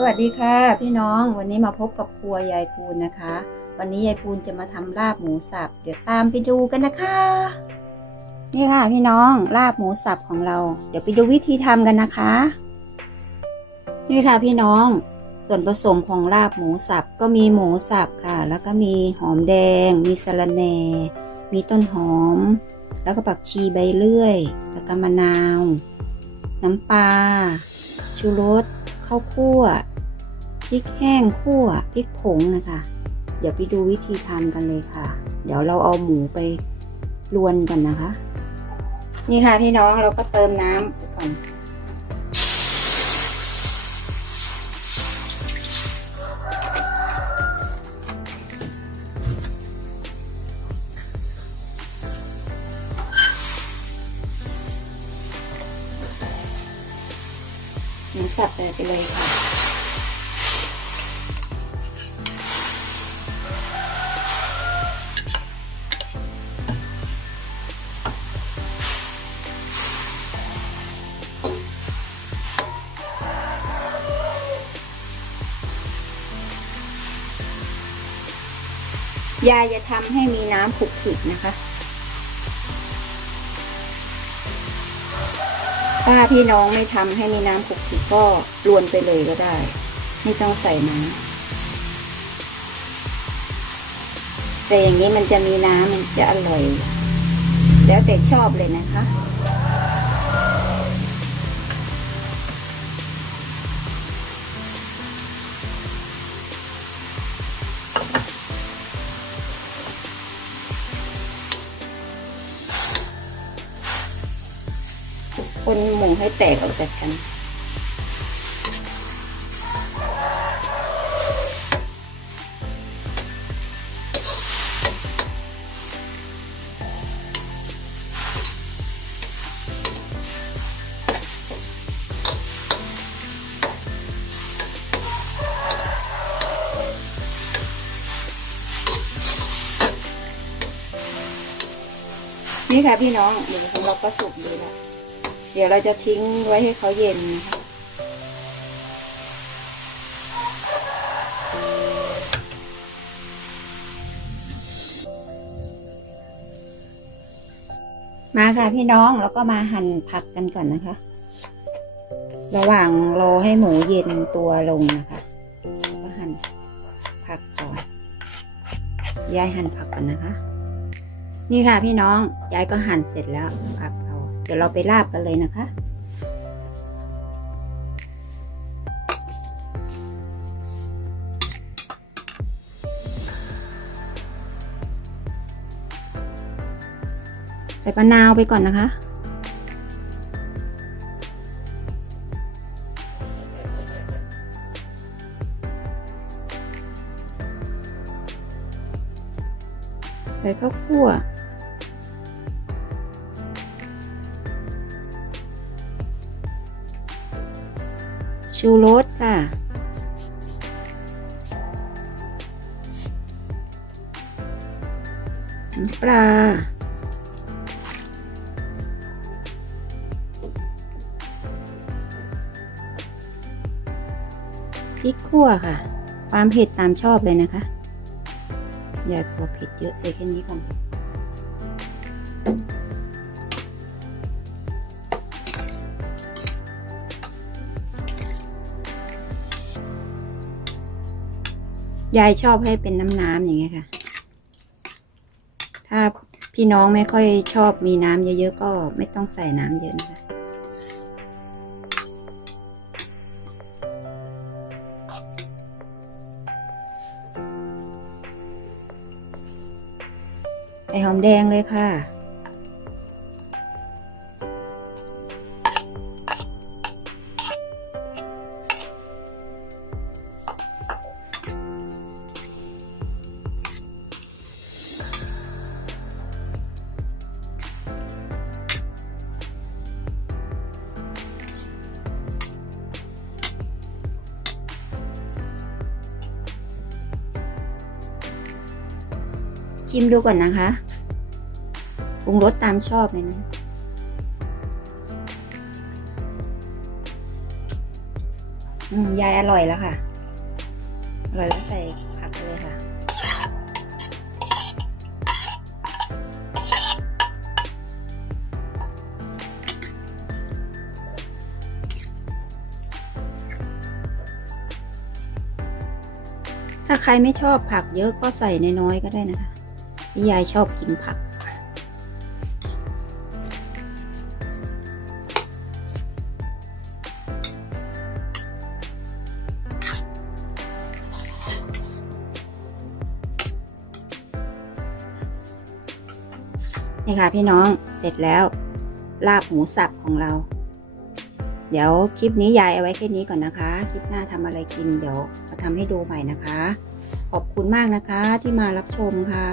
สวัสดีค่ะ พี่น้องวันนี้มาพบกับครัวยายพูนนะคะ วันนี้ยายพูนจะมาทำลาบหมูสับ เดี๋ยวตามไปดูกันนะคะ นี่ค่ะพี่น้องลาบหมูสับของเรา เดี๋ยวไปดูวิธีทำกันนะคะ นี่ค่ะพี่น้องส่วนผสมของลาบหมูสับก็มีหมูสับค่ะ แล้วก็มีหอมแดง มีสะระแหน่มีต้นหอม แล้วก็ผักชีใบเลื่อย แล้วก็มะนาว น้ำปลาชูรส ข้าวคั่วพริกแห้งคั่วพริกผงนะคะ เดี๋ยวไปดูวิธีทำกันเลยค่ะ เดี๋ยวเราเอาหมูไปรวนกันนะคะ นี่ค่ะพี่น้องเราก็เติมน้ำก่อน หมูสับเลยไปเลยค่ะ ยายจะทำให้มีน้ำผุกขิกนะคะ ถ้าพี่น้องไม่ทำให้มีน้ำผุกขิกก็รวนไปเลยก็ได้ ไม่ต้องใส่น้ำแต่อย่างนี้มันจะมีน้ำมันจะอร่อย แล้วแต่ชอบเลยนะคะ คนหมูให้แตกออกจากกันนี่ค่ะพี่น้องหมูของเราก็สุกดีแล้ว ดี๋ยวเราจะทิ้งไว้ให้เขาเย็นนะคะมาค่ะพี่น้องแล้วก็มาหั่นผักกันก่อนนะคะ ระหว่างรอให้หมูเย็นตัวลงนะคะก็หั่นผักก่อนยายหั่นผักก่อนนะคะ นี่ค่ะพี่น้องยายก็หั่นเสร็จแล้วผัก ดี๋ยวเราไปลาบกันเลยนะคะ ใส่มะนาวไปก่อนนะคะใส่ข้าวคั่ว ชูรสค่ะ ปลา พริกขั่วค่ะ ความเผ็ดตามชอบเลยนะคะ อย่ากลัวเผ็ดเยอะใส่แค่นี้ก่อน ยายชอบให้เป็นน้ำน้ำอย่างเงี้ยค่ะ ถ้าพี่น้องไม่ค่อยชอบมีน้ำเยอะๆก็ไม่ต้องใส่น้ำเยอะนะคะใส่หอมแดงเลยค่ะ ชิมดูก่อนนะคะปรุงรสตามชอบเลยนะ อืม ยายอร่อยแล้วค่ะ อร่อยแล้วใส่ผักเลยค่ะ ถ้าใครไม่ชอบผักเยอะก็ใส่น้อยๆก็ได้นะคะ พี่ยายชอบกินผัก นี่ค่ะพี่น้องเสร็จแล้ว ลาบหมูสับของเรา เดี๋ยวคลิปนี้ยายเอาไว้แค่นี้ก่อนนะคะ คลิปหน้าทำอะไรกินเดี๋ยวมาทำให้ดูใหม่นะคะ ขอบคุณมากนะคะที่มารับชมค่ะ